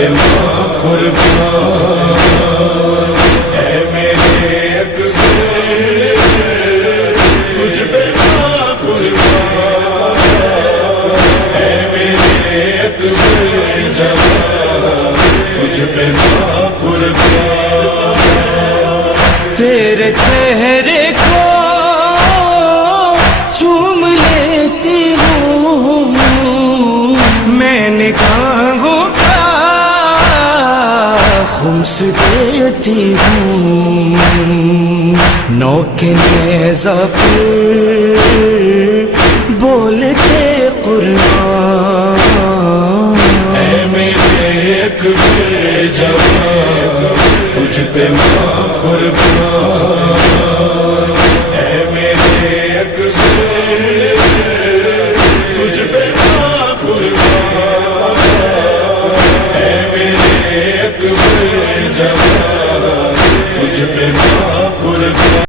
پہ ماں قربان، اے میرے اکبر تجھ پہ ماں قربان، اے میرے اکبر جوان تجھ پہ ماں قربان، تیرے چہرے کو چوم لیتی ہوں میں، نگاہوں کا خمس دیتی ہوں، نوک نیزہ پر بولتے قرآن، اے میرے اکبر جوان تجھ پہ ماں قربان، اے میرے اکبر تجھ پہ ماں قربان، اے میرے اکبر جوان تجھ پہ ماں